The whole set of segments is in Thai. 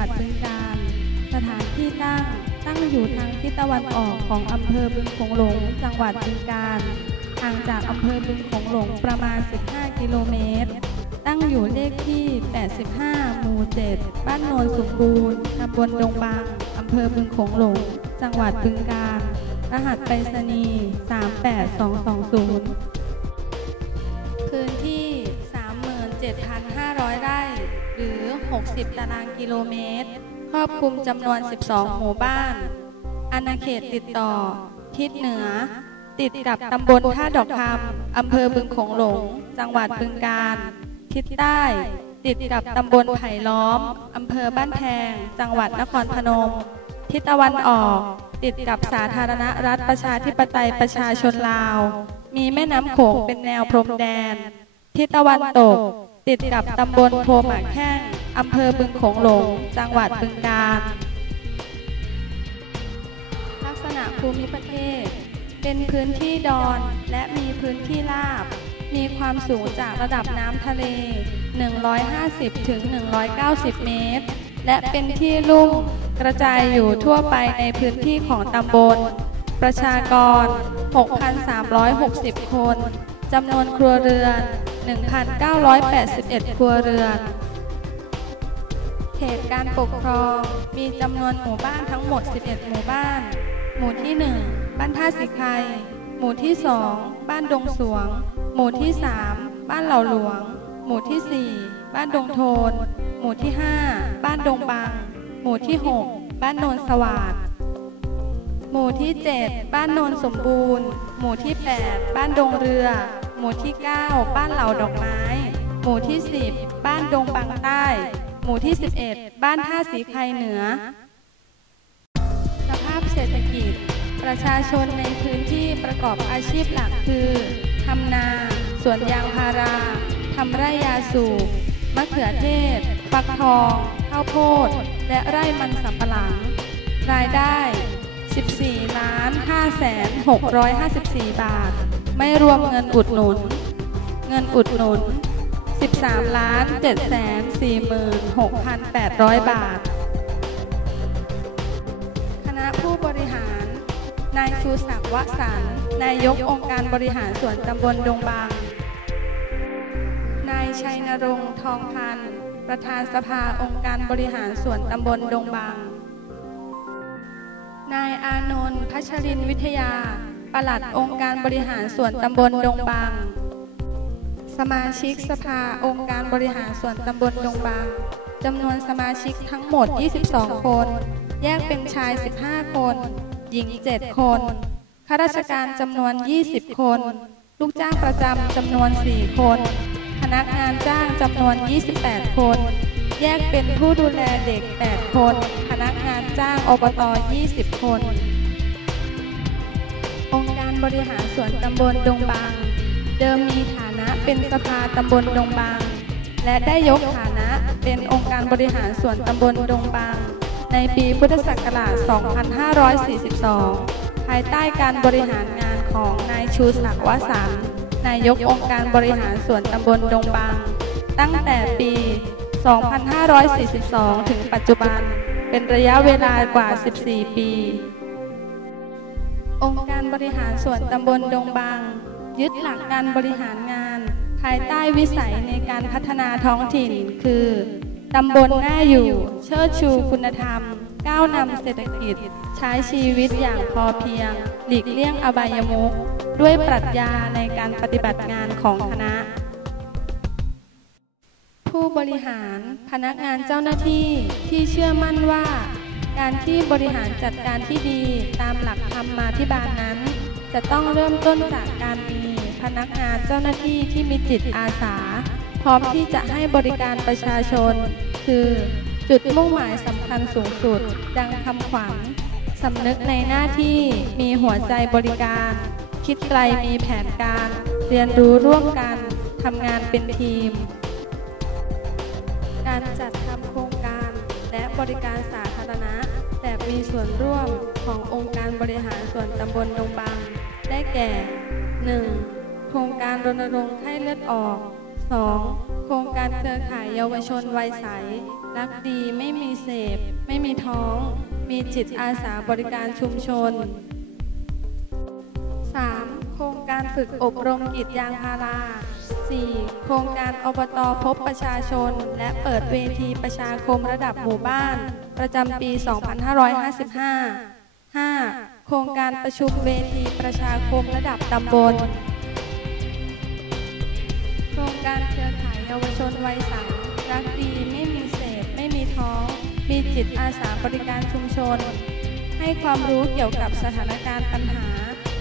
วัดบึงการสถานที่ตั้งตั้งอยู่ทางทิศตะวันออกของอำเภอบึงโขงหลง จังหวัดบึงการห่างจากอำเภอบึงโขงหลงประมาณ 15 กิโลเมตร ตั้งอยู่เลขที่ 85 หมู่ 7 บ้านโนนสมบูรณ์ตำบลดงบางอำเภอบึงโขงหลง จังหวัดบึงการ รหัสไปรษณีย์ 38220 พื้นที่ 37,500 60 ตารางกิโลเมตร ครอบคลุมจำนวน 12 หมู่บ้าน อาณาเขตติดต่อ ทิศเหนือ ติดกับตำบลท่าดอกคำอำเภอบึงโขงหลง จังหวัดบึงกาฬ ทิศใต้ ติดกับตำบลไผ่ล้อมอำเภอบ้านแพง จังหวัดนครพนม ทิศตะวันออก ติดกับสาธารณรัฐประชาธิปไตยประชาชนลาว มีแม่น้ำโขงเป็นแนวพรมแดน ทิศตะวันตกติดกับตำบลโพหมากแข้ง อำเภอบึงโขงหลง จังหวัดบึงกาฬ ลักษณะภูมิประเทศ เป็นพื้นที่ดอนและมีพื้นที่ราบ มีความสูงจากระดับน้ำทะเล 150ถึง190 เมตร และเป็นที่ลุ่มกระจายอยู่ทั่วไปในพื้นที่ของตำบล ประชากร 6,360 คน จำนวนครัวเรือน 1,981 ครัวเรือน เขตการปกครองมีจำนวนหมู่บ้านทั้งหมด 11 หมู่บ้าน หมู่ที่ 1 บ้านท่าสีไคหมู่ที่ 2 บ้านดงสวง หมู่ที่ 3 บ้านเหล่าหลวง หมู่ที่ 4 บ้านดงโทน หมู่ที่ 5 บ้านดงบางหมู่ที่ 6 บ้านโนนสวาดหมู่ที่ 7 บ้านโนนสมบูรณ์ หมู่ที่ 8 บ้านดงเรือ หมู่ที่ 9 บ้านเหล่าดอกไม้ หมู่ที่ 10 บ้านดงบางใต้ หมู่ที่ 11 บ้านท่าสีไครเหนือ สภาพเศรษฐกิจ ประชาชนในพื้นที่ประกอบอาชีพหลักคือทำนา สวนยางพาราทำไร่ยาสูบมะเขือเทศ ฟักทอง ข้าวโพด และไร่มันสำปะหลัง รายได้ 14ล้าน5แสน654 บาท ไม่รวมเงินอุดหนุน เงินอุดหนุน 13ล้าน7แสน46,800 บาท คณะผู้บริหาร นายชูศักดิ์วสันต์นายกองค์การบริหารส่วนตำบลดงบาง นายชัยนรงค์ทองพันธ์ประธานสภาองค์การบริหารส่วนตำบลดงบาง นายอานนท์พัชรินวิทยา ปลัดองค์การบริหารส่วนตำบลดงบาง สมาชิกสภาองค์การบริหารส่วนตำบลดงบางจำนวนสมาชิกทั้งหมด 22 คน แยกเป็นชาย 15 คน หญิง 7 คนข้าราชการจำนวน 20 คน ลูกจ้างประจำจำนวน 4 คน พนักงานจ้างจำนวน 28 คน แยกเป็นผู้ดูแลเด็ก 8 คน พนักงานจ้างอบต 20 คน องค์การบริหารส่วนตำบลดงบาง เดิมมีฐานะเป็นสภาตำบลดงบาง และได้ยกฐานะเป็นองค์การบริหารส่วนตำบลดงบาง ในปีพุทธศักราช 2542 ภายใต้การบริหารงานของนายชูศักดิ์วสันนายกองค์การบริหารส่วนตำบลดงบาง ตั้งแต่ปี 2542 ถึงปัจจุบัน เป็นระยะเวลากว่า 14 ปี องค์การบริหารส่วนตำบลดงบาง ยึดหลักการบริหารงาน ภายใต้วิสัยในการพัฒนาท้องถิ่น คือตำบลน่าอยู่ เชิดชูคุณธรรม ก้าวนำเศรษฐกิจ ใช้ชีวิตอย่างพอเพียง หลีกเลี่ยงอบายมุขด้วยปรัชญาในการปฏิบัติงานของคณะ ผู้บริหารพนักงานเจ้าหน้าที่ที่เชื่อมั่นว่า การที่บริหารจัดการที่ดีตามหลักธรรมมาภิบาลนั้น จะต้องเริ่มต้นจากการมี พนักงานเจ้าหน้าที่ที่มีจิตอาสา พร้อมที่จะให้บริการประชาชน คือจุดมุ่งหมายสำคัญสูงสุด ดังคำขวัญสำนึกในหน้าที่มีหัวใจบริการ คิดไกลมีแผนการ เรียนรู้ร่วมกันทำงานเป็นทีม การจัดทำโครงการและบริการสาธารณะแบบมีส่วนร่วมขององค์การบริหารส่วนตำบลดงบางได้แก่ 1. โครงการรณรงค์ไข้เลือดออก 2. โครงการเครือข่ายเยาวชนวัยใส รักดีไม่มีเสพ ไม่มีท้อง มีจิตอาสาบริการชุมชน 3. โครงการฝึกอบรมกรีดยางพารา 4. โครงการอบตพบประชาชน และเปิดเวทีประชาคมระดับหมู่บ้าน ประจำปี 2555 5. โครงการประชุมเวทีประชาคมระดับตำบล การเครือข่ายเยาวชนวัยใสรักดีไม่มีเสพไม่มีท้อง มีจิตอาสาบริการชุมชน ให้ความรู้เกี่ยวกับสถานการณ์ปัญหา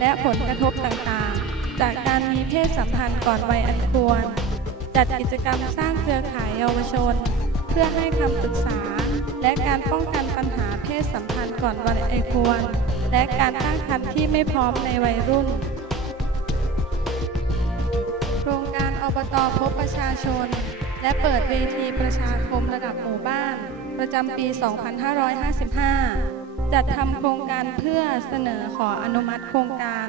และผลกระทบต่างๆ จากการมีเพศสัมพันธ์ก่อนวัยอันควร จัดกิจกรรมสร้างเครือข่ายเยาวชน เพื่อให้คำปรึกษา และการป้องกันปัญหาเพศสัมพันธ์ก่อนวัยอันควร และการตั้งครรภ์ที่ไม่พร้อมในวัยรุ่น อบตพบประชาชน และเปิดเวทีประชาคมระดับหมู่บ้าน ประจำปี 2555 จัดทำโครงการเพื่อเสนอขออนุมัติโครงการ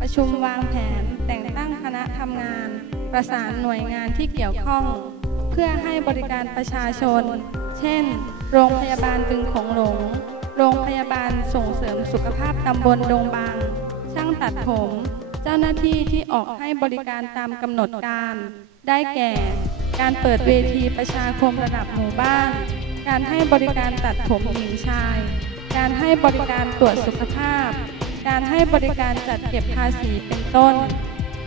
ประชุมวางแผน แต่งตั้งคณะทำงาน ประสานหน่วยงานที่เกี่ยวข้อง เพื่อให้บริการประชาชน เช่น โรงพยาบาลบึงโขงหลง โรงพยาบาลส่งเสริมสุขภาพตำบลดงบาง ช่างตัดผม เจ้าหน้าที่ที่ออกให้บริการตามกำหนดการ ได้แก่ การเปิดเวทีประชาคมระดับหมู่บ้าน การให้บริการตัดผมหญิงชาย การให้บริการตรวจสุขภาพ การให้บริการจัดเก็บภาษีเป็นต้น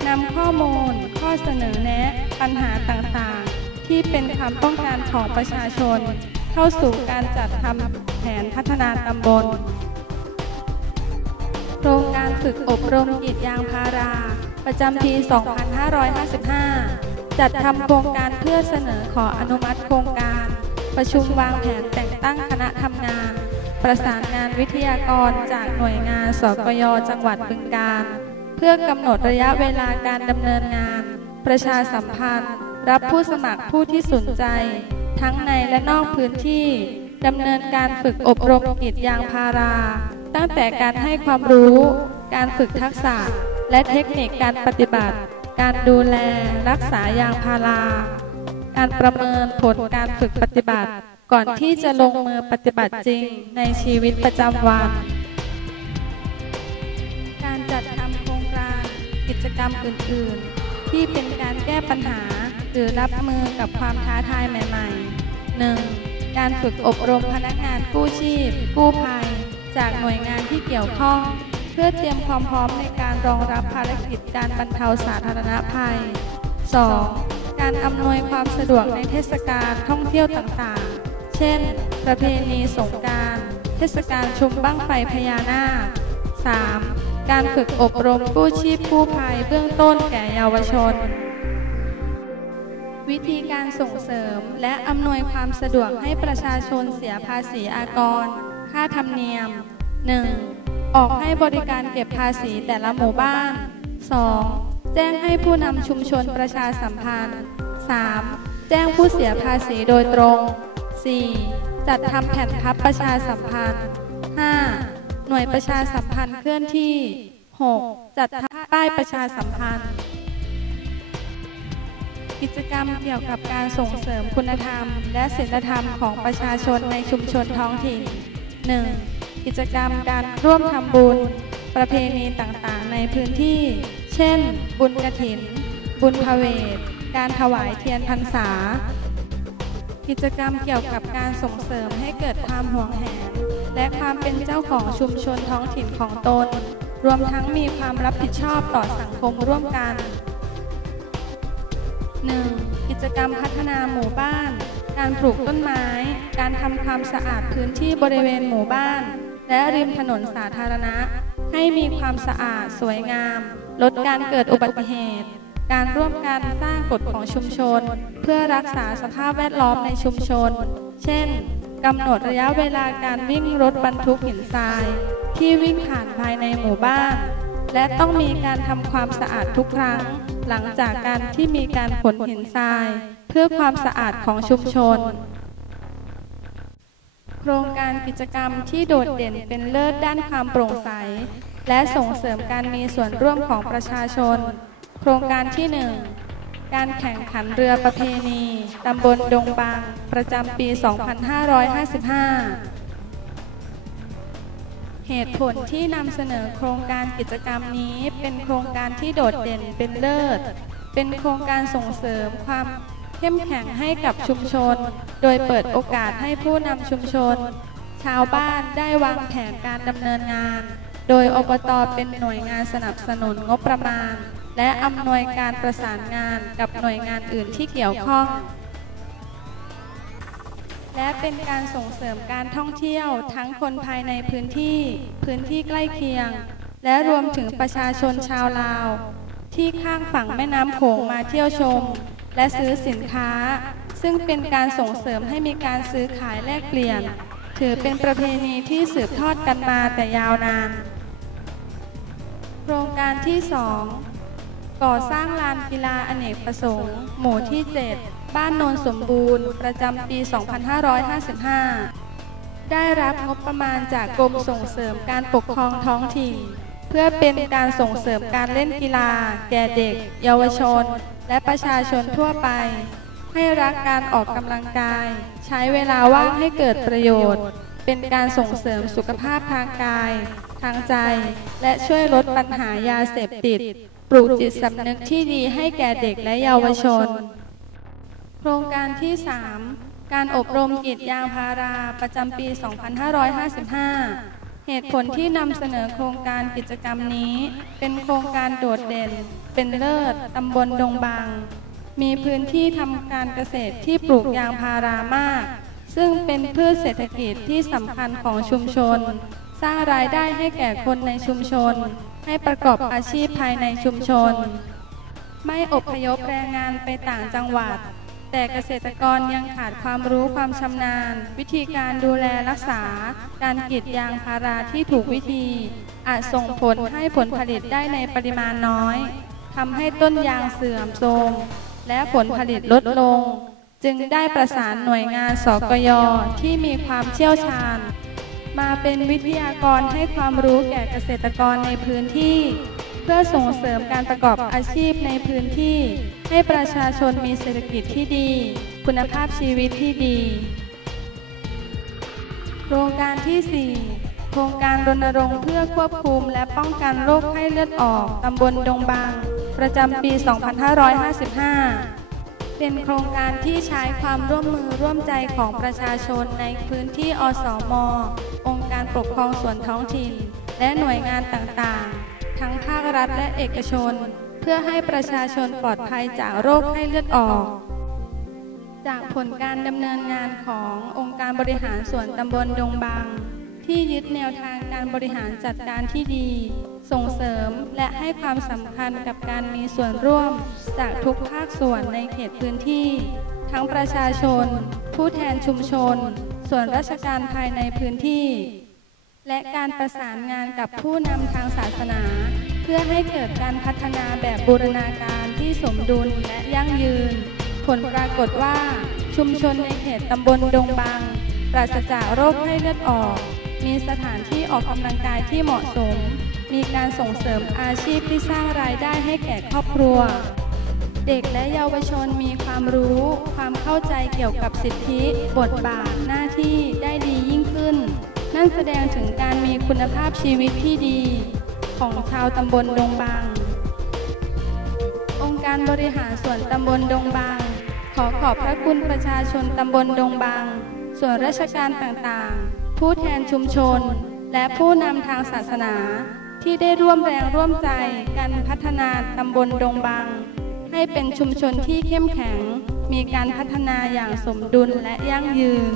นำข้อมูล ข้อเสนอแนะ ปัญหาต่างๆ ที่เป็นความต้องการของประชาชน เข้าสู่การจัดทำแผนพัฒนาตำบล ครงการฝึกอบรมกรีดยางพารา ประจำปี 2555 จัดทำโครงการเพื่อเสนอขออนุมัติโครงการ ประชุมวางแผนแต่งตั้งคณะทำงาน ประสานงานวิทยากรจากหน่วยงานสกยจังหวัดบึงกาฬเพื่อกำหนดระยะเวลาการดำเนินงาน ประชาสัมพันธ์ รับผู้สมัครผู้ที่สนใจ ทั้งในและนอกพื้นที่ดำเนินการฝึกอบรมกรีดยางพารา ตั้งแต่การให้ความรู้ การฝึกทักษะ และเทคนิคการปฏิบัติ การดูแลรักษายางพารา การประเมินผลการฝึกปฏิบัติ ก่อนที่จะลงมือปฏิบัติจริงในชีวิตประจำวัน การจัดทำโครงการกิจกรรมอื่น ๆ ที่เป็นการแก้ปัญหาหรือรับมือกับความท้าทายใหม่ ๆ 1. การฝึกอบรมพนักงานกู้ชีพ กู้ภัย จากหน่วยงานที่เกี่ยวข้อง เพื่อเตรียมความพร้อมในการรองรับภารกิจการบรรเทาสาธารณภัย 2. การอำนวยความสะดวกในเทศกาลท่องเที่ยวต่างๆ เช่น ประเพณีสงกรารเทศกาลชมบั้งไฟพญานาค 3. การฝึกอบรมกู้ชีพกู้ภัยเบื้องต้นแก่เยาวชน วิธีการส่งเสริมและอำนวยความสะดวกให้ประชาชนเสียภาษีอากร ค่าธรรมเนียม 1. ออกให้บริการเก็บภาษีแต่ละหมู่บ้าน 2. แจ้งให้ผู้นำชุมชนประชาสัมพันธ์ 3. แจ้งผู้เสียภาษีโดยตรง 4. จัดทำแผ่นพับประชาสัมพันธ์ 5. หน่วยประชาสัมพันธ์เคลื่อนที่ 6. จัดทำป้ายประชาสัมพันธ์ กิจกรรมเกี่ยวกับการส่งเสริมคุณธรรม และศีลธรรมของประชาชนในชุมชนท้องถิ่น 1. กิจกรรมการร่วมทำบุญ ประเพณีต่างๆ ในพื้นที่ เช่น บุญกระถิน บุญพเวท การถวายเทียนพรรษา กิจกรรมเกี่ยวกับการส่งเสริมให้เกิดความห่วงแหน และความเป็นเจ้าของชุมชนท้องถิ่นของตน รวมทั้งมีความรับผิดชอบต่อสังคมร่วมกัน 1. กิจกรรมพัฒนาหมู่บ้าน การปลูกต้นไม้ การทำความสะอาดพื้นที่บริเวณหมู่บ้าน และริมถนนสาธารณะ ให้มีความสะอาดสวยงาม ลดการเกิดอุบัติเหตุ การร่วมกันสร้างกฎของชุมชน เพื่อรักษาสภาพแวดล้อมในชุมชน เช่นกำหนดระยะเวลาการวิ่งรถบรรทุกหินทราย ที่วิ่งผ่านภายในหมู่บ้าน และต้องมีการทำความสะอาดทุกครั้ง หลังจากการที่มีการขนหินทราย พื่อความสะอาดของชุมชน โครงการกิจกรรมที่โดดเด่นเป็นเลิศด้านความโปร่งใส และส่งเสริมการมีส่วนร่วมของประชาชน โครงการที่ 1 การแข่งขันเรือประเพณี ตำบลดงบาง ประจำปี 2555 เหตุผลที่นำเสนอโครงการกิจกรรมนี้เป็นโครงการที่โดดเด่นเป็นเลิศ เป็นโครงการส่งเสริมความ เข้มแข็งให้กับชุมชน โดยเปิดโอกาสให้ผู้นำชุมชน ชาวบ้านได้วางแผนการดำเนินงาน โดยอบตเป็นหน่วยงานสนับสนุนงบประมาณ และอำนวยการประสานงานกับหน่วยงานอื่นที่เกี่ยวข้อง และเป็นการส่งเสริมการท่องเที่ยวทั้งคนภายในพื้นที่ พื้นที่ใกล้เคียง และรวมถึงประชาชนชาวลาว ที่ข้างฝั่งแม่น้ำโขงมาเที่ยวชม และซื้อสินค้า ซึ่งเป็นการส่งเสริมให้มีการซื้อขายแลกเปลี่ยน ถือเป็นประเพณีที่สืบทอดกันมาแต่ยาวนาน โครงการที่ 2 ก่อสร้างลานกีฬาอเนกประสงค์ หมู่ที่ 7 บ้านโนนสมบูรณ์ ประจำปี 2555 ได้รับงบประมาณจากกรมส่งเสริมการปกครองท้องถิ่น เพื่อเป็นการส่งเสริมการเล่นกีฬา แก่เด็ก เยาวชน และประชาชนทั่วไป ให้รักการออกกำลังกาย ใช้เวลาว่างให้เกิดประโยชน์ เป็นการส่งเสริมสุขภาพทางกาย ทางใจ และช่วยลดปัญหายาเสพติด ปลูกจิตสำนึกที่ดีให้แก่เด็กและเยาวชน โครงการที่ 3 การอบรมกรีดยางพาราประจำปี 2555 เหตุผลที่นำเสนอโครงการกิจกรรมนี้ เป็นโครงการโดดเด่น เป็นเลิศตำบลดงบาง มีพื้นที่ทำการเกษตรที่ปลูกยางพารามาก ซึ่งเป็นพืชเศรษฐกิจที่สำคัญของชุมชน สร้างรายได้ให้แก่คนในชุมชน ให้ประกอบอาชีพภายในชุมชน ไม่อบพยพแรงงานไปต่างจังหวัด แต่เกษตรกรยังขาดความรู้ความชำนาญ วิธีการดูแลรักษา การกรีดยางพาราที่ถูกวิธี อาจส่งผลให้ผลผลิตได้ในปริมาณน้อยทำให้ต้นยางเสื่อมโทรมและผลผลิตลดลง จึงได้ประสานหน่วยงานสกยที่มีความเชี่ยวชาญ มาเป็นวิทยากรให้ความรู้แก่เกษตรกรในพื้นที่ เพื่อส่งเสริมการประกอบอาชีพในพื้นที่ ให้ประชาชนมีเศรษฐกิจที่ดี คุณภาพชีวิตที่ดี โครงการที่ 4 โครงการรณรงค์เพื่อควบคุมและป้องกันโรคไข้เลือดออก ตำบลดงบาง ประจำปี 2555 เป็นโครงการที่ใช้ความร่วมมือร่วมใจของประชาชนในพื้นที่อสม องค์การปกครองส่วนท้องถิ่น และหน่วยงานต่างๆ ทั้งภาครัฐและเอกชน พื่อให้ประชาชนปลอดภัยจากโรคไข้เลือดออก จากผลการดำเนินงานขององค์การบริหารส่วนตำบลดงบางที่ยึดแนวทางการบริหารจัดการที่ดี ส่งเสริมและให้ความสำคัญกับการมีส่วนร่วม จากทุกภาคส่วนในเขตพื้นที่ ทั้งประชาชน ผู้แทนชุมชน ส่วนราชการภายในพื้นที่ และการประสานงานกับผู้นำทางศาสนา เพื่อให้เกิดการพัฒนาแบบบูรณาการที่สมดุลและยั่งยืน ผลปรากฏว่าชุมชนในเขตตำบลดงบางปราศจากโรคไข้เลือดออก มีสถานที่ออกกำลังกายที่เหมาะสม มีการส่งเสริมอาชีพที่สร้างรายได้ให้แก่ครอบครัว เด็กและเยาวชนมีความรู้ ความเข้าใจเกี่ยวกับสิทธิ บทบาท หน้าที่ได้ดียิ่งขึ้น นั่นแสดงถึงการมีคุณภาพชีวิตที่ดี ของชาวตำบลดงบาง องค์การบริหารส่วนตำบลดงบาง ขอขอบพระคุณประชาชนตำบลดงบาง ส่วนราชการต่างๆ ผู้แทนชุมชน และผู้นำทางศาสนา ที่ได้ร่วมแรงร่วมใจกันพัฒนาตำบลดงบาง ให้เป็นชุมชนที่เข้มแข็ง มีการพัฒนาอย่างสมดุลและยั่งยืน